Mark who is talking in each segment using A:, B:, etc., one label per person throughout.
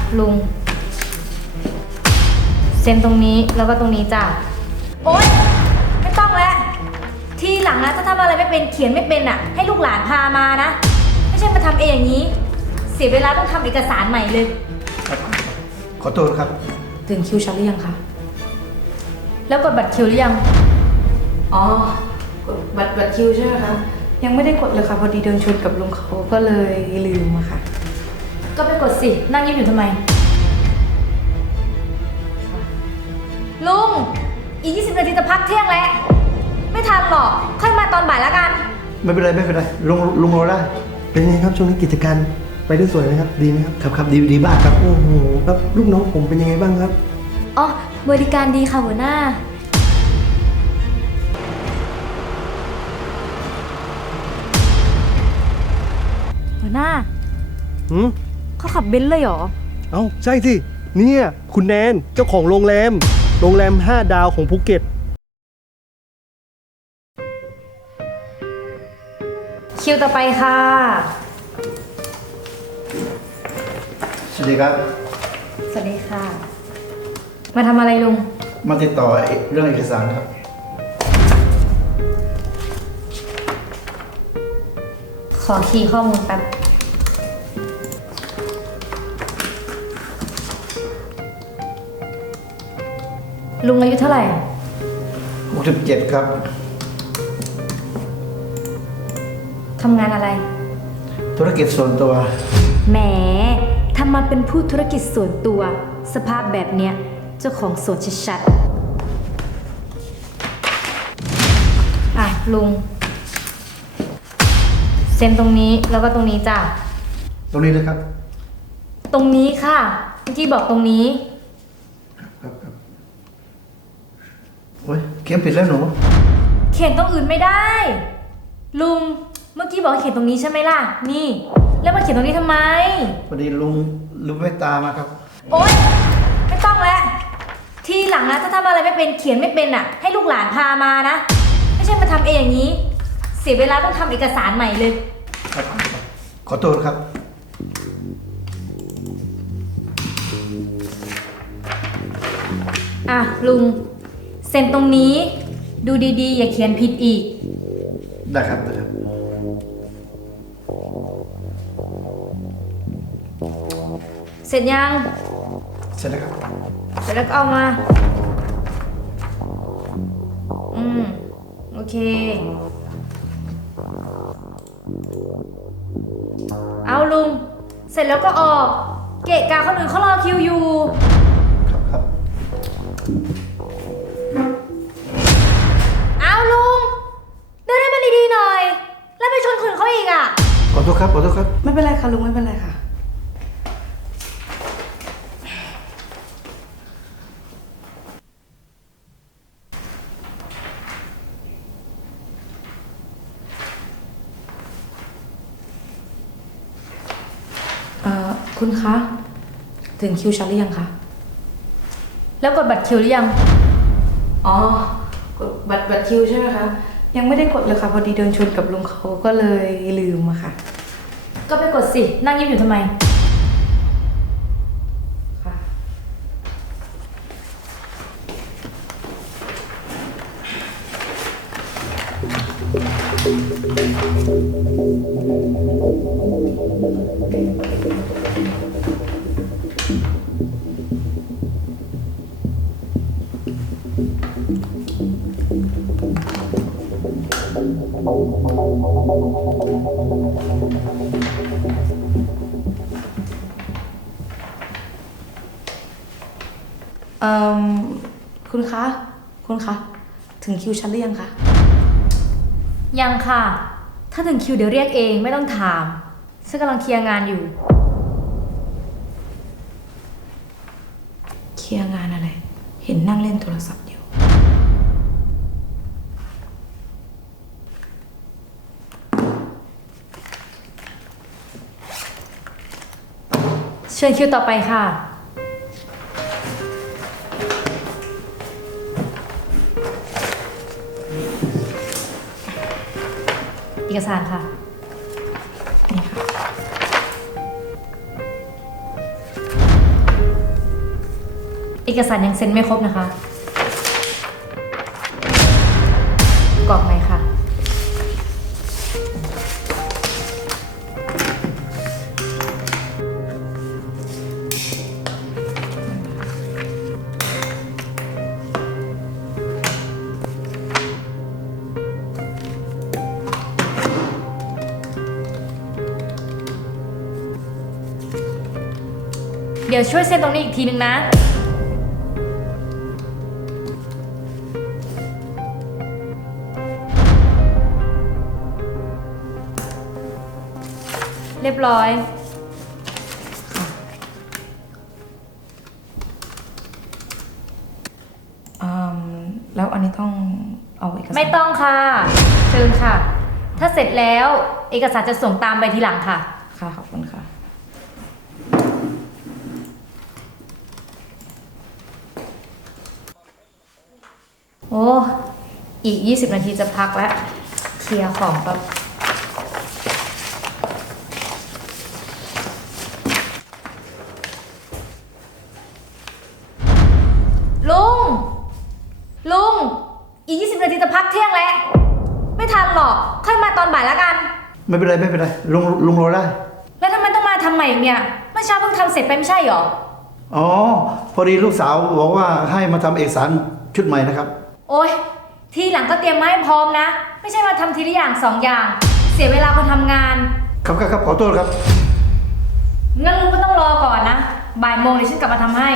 A: ลุงเซ็นตรงนี้แล้วก็ตรงนี้จ้ะโอ๊ยไม่ต้องแล้วทีหลังนะถ้าทำอะไรไม่เป็นเขียนไม่เป็นอ่ะให้ลูกหลานพามานะไม่ใช่มาทำเองอย่างนี้เสียเวลาต้องทำเอกสารใหม่เลย
B: ขอโทษครับ
A: ถึงคิวฉันหรือยังคะแล้วกดบัตรคิวหรือยัง
C: อ๋อกดบัตรคิวใช่ไหมคะยังไม่ได้กดเลยค่ะพอดีเดินชนกับลุงเขาก็เลยลืมอะค่ะ
A: ก็ไปกดสินั่งยิ้มอยู่ทำไมลุงอีก20 นาทีจะพักเที่ยงแล้วไม่ทันหรอกค่อยมาตอนบ่ายแล้วกัน
B: ไม่เป็นไรลุงรอได้เป็นไงครับช่วงนี้กิจการไปได้สวยไหมครับดีไหมครับครับดีมากครับโอ้โหครับลูกน้องผมเป็นยังไงบ้างครับ
A: อ๋อบริการดีค่ะหัวหน้าเขาขับเบนซ์เลยเหรอ
B: เอ้าใช่สิเนี่ยคุณแนนเจ้าของโรงแรม5 ดาวของภูเก็ต
A: คิวต่อไปค่ะ
B: สวัสดีครับ
A: สวัสดีค่ะมาทำอะไรลุง
B: มาติดต่อเรื่องเอกสารครับ
A: ขอคีย์ข้อมูลแป๊บลุงอายุเท่าไหร่
B: 67ครับ
A: ทำงานอะไร
B: ธุรกิจส่วนตัว
A: แหมทำมาเป็นผู้ธุรกิจส่วนตัวสภาพแบบเนี้ยเจ้าของสวนชัดๆอ่ะลุงเซ็นตรงนี้แล้วก็ตรงนี้จ้ะ
B: ตรงนี้เลยครับ
A: ตรงนี้ค่ะเมื่อกี้บอกตรงนี้
B: ครับโอ้ยเขียนผิดแล้วหนู
A: เขียนตรงอื่นไม่ได้ลุงเมื่อกี้บอกให้เขียนตรงนี้ใช่ไหมล่ะนี่แล้วมาเขียนตรงนี้ทำไม
B: พอดีลุงลืมไว้ตามาครับ
A: โอ๊ยไม่ต้องแล้วทีหลังนะถ้าทำอะไรไม่เป็นเขียนไม่เป็นอ่ะให้ลูกหลานพามานะไม่ใช่มาทำเองอย่างนี้เสียเวลาต้องทำเอกสารใหม่เลย
B: ครับขอโทษครับ
A: อ่ะลุงเซ็นตรงนี้ดูดีๆอย่าเขียนผิดอีก
B: ได้ครับ
A: เสร็จยัง
B: เสร็จแล้วครับ
A: เสร็จแล้วก็เอามาโอเคเอาลุงเสร็จแล้วก็ออกเกะกะคนอื่นเขารอคิวอยู่
B: ครับ
A: เอาลุงเดินให้มันดีๆหน่อยแล้วไปชนคนอื่นเขาอีกอ่ะ
B: ขอโทษครับ
C: ไม่เป็นไรค่ะลุงไม่เป็นไรค่ะคุณคะถึงคิวฉันหรือยังคะ
A: แล้วกดบัตรคิวหรือยัง
C: อ๋อกดบัตรคิวใช่ไหมคะยังไม่ได้กดเลยค่ะพอดีเดินชนกับลุงเขาก็เลยลืมอะค่ะ
A: ก็ไปกดสินั่งยิ้มอยู่ทำไม
C: คุณคะถึงคิวฉันหรือยังคะ
A: ยังค่ะถ้าถึงคิวเดี๋ยวเรียกเองไม่ต้องถามฉันกำลังเคลียร์งานอยู่
C: เคลียร์งานอะไรเห็นนั่งเล่นโทรศัพท์อยู่
A: เชิญคิวต่อไปค่ะเอกสารค่ะ
C: นี่ค่ะ
A: เอกสารยังเซ็นไม่ครบนะคะกรอกไหนค่ะ เดี๋ยวช่วยเซ็นตรงนี้อีกทีนึงนะ เรียบร้อย
C: แล้วอันนี้ต้องเอาเอกสาร
A: ไม่ต้องค่ะ เชิญค่ะ ถ้าเสร็จแล้วเอกสารจะส่งตามไปทีหลังค่ะ
C: ค่ะขอบคุณค่ะ
A: โอ้ อีก 20 นาทีจะพักแล้ว เคลียร์ของแบบลุง ลุง อีก 20 นาทีจะพักเที่ยงแล้ว ไม่ทันหรอก ค่อยมาตอนบ่ายแล้วกัน
B: ไม่เป็นไรไม่เป็นไรลุงรอได้
A: แล้วทำไมต้องมาทำใหม่อีกเนี่ย เมื่อเช้าเพิ่งทำเสร็จไปไม่ใช่หรอ
B: อ๋อ พอดีลูกสาวบอกว่าให้มาทำเอกสารชุดใหม่นะครับ
A: โอ๊ย ทีหลังก็เตรียมมาให้พร้อมนะ ไม่ใช่มาทำทีละอย่างสองอย่าง เสียเวลาคนทำงาน
B: ครับขอโทษครับ
A: งั้นลุงก็ต้องรอก่อนนะ บ่ายโมงเดี๋ยวฉันกลับมาทำให้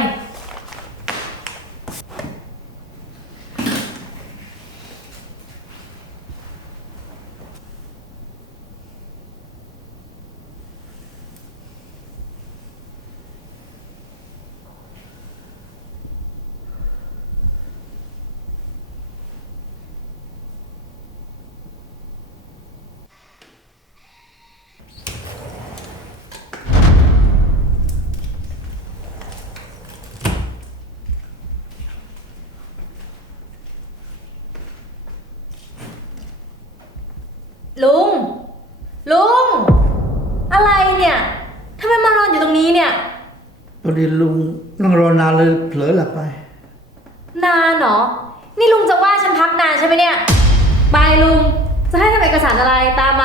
A: ลุง ลุง อะไรเนี่ยทำไมมานอนอยู่ตรงนี้เนี่ย
B: พอดีลุงนั่งรอนานเลยเผลอหลับไป
A: นานเหรอ นี่ลุงจะว่าฉันพักนานใช่ไหมเนี่ยไปลุง จะให้ทำเอกสารอะไรตามมา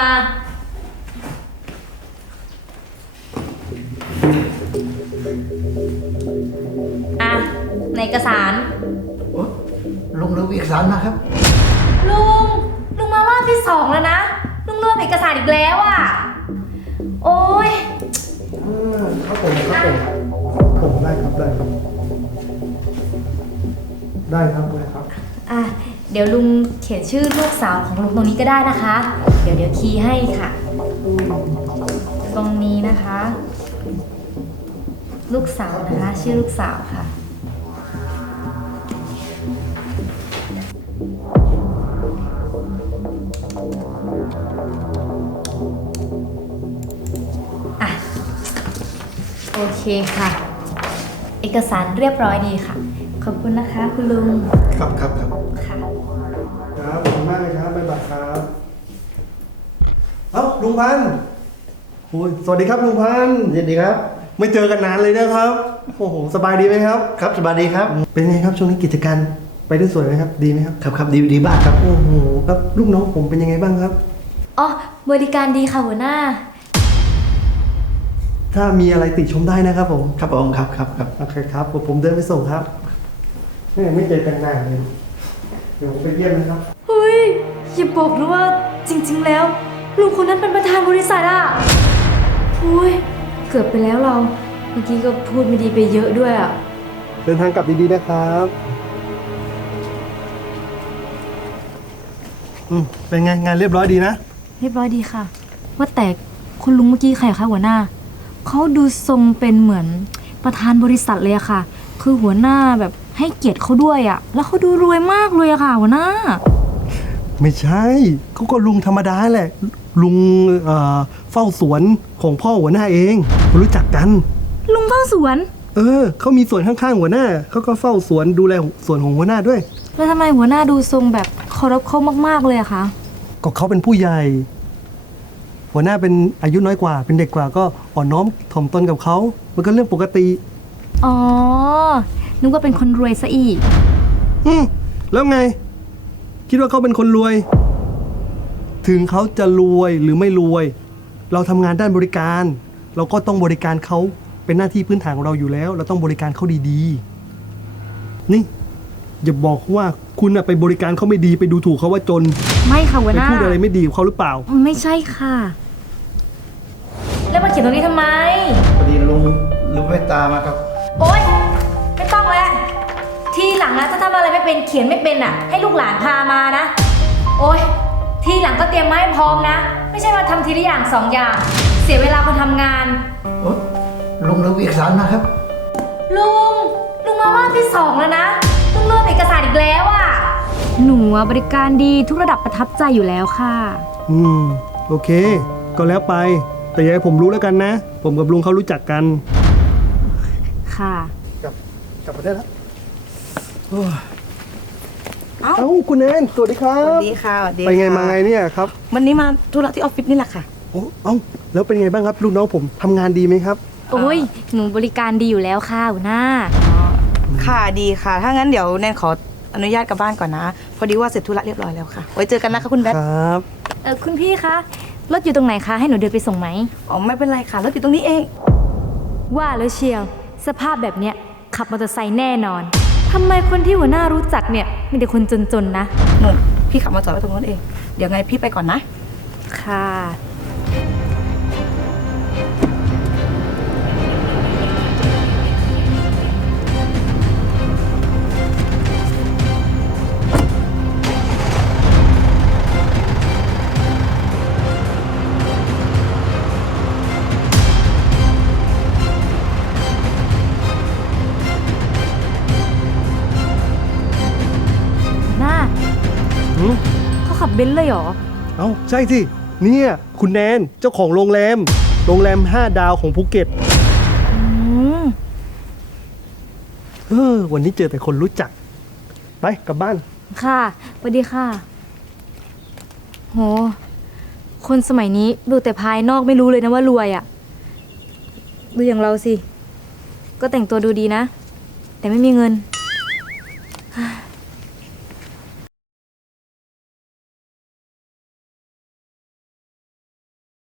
A: อ่ะในเอกสาร
B: ลุงลืมเอกสารมาครับ
A: ลุงมารอบที่สองแล้วนะ ลุงเลื่อนเอกสารอีกแล้วอ่ะ โอ๊ย
B: ครับผมได้ครับได้ครับ
A: อ่ะ เดี๋ยวลุงเขียนชื่อลูกสาวของลุงตรงนี้ก็ได้นะคะ เดี๋ยวคีย์ให้ค่ะ ตรงนี้นะคะ ลูกสาวนะคะ ชื่อลูกสาวค่ะ อ่ะ โอเคค่ะ เอกสารเรียบร้อยดีค่ะ ขอบคุณนะคะคุณลุง
B: ครับ
A: ค่ะ
B: ครับขอบคุณมากเลยครับบ๊ายบายครับเอ้าลุงพันธุ์โอ้ยสวัสดีครับลุงพันธุ์ยินดีครับ ไม่เจอกันนานเลยนะครับโอ้โหสบายดีไหมครับครับสบายดีครับ เป็นไงครับช่วงนี้กิจการไปได้สวยไหมครับดีไหมครับครับดีมากครับโอ้โหครับลูกน้องผมเป็นยังไงบ้างครับ
A: อ๋อ บริการดีค่ะหัวหน้า
B: ถ้ามีอะไรติชมได้นะครับผมครับผมครับโอเคครับผมเดินไปส่งครับไม่เจอกันนานเลยเดี๋ยวผมไปเยี่ยมนะครับ
A: เฮ้ย อย่าบอกนะว่าจริง ๆ แล้ว ลุงคนนั้นเป็นประธานบริษัทอ่ะโอ้ย เกือบไปแล้วเรา เมื่อกี้ก็พูดไม่ดีไปเยอะด้วยอ่ะ
B: เดินทางกลับดีๆนะครับเป็นไงงานเรียบร้อยดีนะ
A: เรียบร้อยดีค่ะ ว่าแต่คุณลุงเมื่อกี้ใครคะหัวหน้า เขาดูทรงเป็นเหมือนประธานบริษัทเลยอะค่ะ คือหัวหน้าแบบให้เกียรติเขาด้วยอะแล้วเขาดูรวยมากเลยอะค่ะ หัวหน้า
B: ไม่ใช่เขาก็ลุงธรรมดาแหละ ลุงเฝ้าสวนของพ่อหัวหน้าเองรู้จักกัน
A: ลุงเฝ้าสวน
B: เขามีสวนข้างๆหัวหน้าเขาก็เฝ้าสวนดูแลสวนของหัวหน้าด้วย
A: แล้วทำไมหัวหน้าดูทรงแบบเคารพเขามากๆเลยอะคะ
B: ก็เขาเป็นผู้ใหญ่ หัวหน้าเป็นอายุน้อยกว่า เป็นเด็กกว่าก็อ่อนน้อมถ่อมตนกับเขามันก็เรื่องปกติ
A: อ๋อนึกว่าเป็นคนรวยซะอีก
B: แล้วไง คิดว่าเขาเป็นคนรวย ถึงเขาจะรวยหรือไม่รวย เราทำงานด้านบริการ เราก็ต้องบริการเขาเป็นหน้าที่พื้นฐานของเราอยู่แล้ว เราต้องบริการเขาดีๆ นี่ อย่าบอกว่าคุณไปบริการเขาไม่ดีไปดูถูกเขาว่าจน
A: ไม่ค่ะหัว
B: ไป
A: หน้า
B: พูดอะไรไม่ดีกับเขาหรือเปล่า
A: ไม่ใช่ค่ะ แล้วมาเขียนตรงนี้ทำไม
D: พอดีลุงลืมแว่นตามาครับ
A: โอ๊ย ไม่ต้องแล้ว ทีหลังนะถ้าทำอะไรไม่เป็นเขียนไม่เป็นอ่ะ ให้ลูกหลานพามานะ โอ๊ย ทีหลังก็เตรียมมาให้พร้อมนะ ไม่ใช่มาทำทีละอย่างสองอย่าง เสียเวลาคนทำงาน
D: โอ๊ยลุงลืมเอกสารมาครับ
A: ลุงมารอบที่สองแล้วนะเพิ่งเริ่มเอกสารอีกแล้วอ่ะ หนูบริการดีทุกระดับประทับใจอยู่แล้วค่ะ
B: โอเค ก็แล้วไป แต่อย่าให้ผมรู้แล้วกันนะ ผมกับลุงเขารู้จักกัน
A: ค่ะ
B: กลับประเทศแล้ว
C: เอ้า
B: เอ้าคุณแนนสวัสดีครั
C: สวั
B: บ
C: สดีค่ะสวัสดี
B: ไปไง
C: ค่ะ
B: มาไงเนี่ยครับ
C: วันนี้มาธุระที่ออฟฟิศนี่แหละค่ะ
B: โอ้เอ้าแล้วเป็นไงบ้างครับลูกน้องผมทำงานดีไหมครับ
A: โอ้ย หนูบริการดีอยู่แล้วค่ะหัวหน้า
C: ค่ะดีค่ะ ถ้างั้นเดี๋ยวแนนขออนุญาตกลับบ้านก่อนนะ พอดีว่าเสร็จธุระเรียบร้อยแล้วค่ะ ไว้เจอกันนะคะคุณแบท
B: ครับ
A: คุณพี่คะ รถอยู่ตรงไหนคะ ให้หนูเดินไปส่งไหม
C: อ๋อไม่เป็นไรค่ะรถอยู่ตรงนี้เอง
A: ว่าแล้วเชียว สภาพแบบเนี้ยขับมอเตอร์ไซค์แน่นอน ทำไมคนที่หัวหน้ารู้จักเนี่ยมีแต่คนจนๆนะ
C: นุ่นพี่ขับมาจอดไว้ตรงนู้นเอง เดี๋ยวไงพี่ไปก่อนนะ
A: ค่ะ หน้า
B: หืม
A: เขาขับเบนซ์เลยเหรอ
B: เอ้าใช่สิ เนี่ยคุณแนนเจ้าของโรงแรม 5 ดาวของภูเก็ต
A: อืม
B: วันนี้เจอแต่คนรู้จัก ไปกลับบ้าน
A: ค่ะสวัสดีค่ะ โห คนสมัยนี้ดูแต่ภายนอกไม่รู้เลยนะว่ารวยอะ่ะ ดูอย่างเราสิ ก็แต่งตัวดูดีนะ แต่ไม่มีเงิน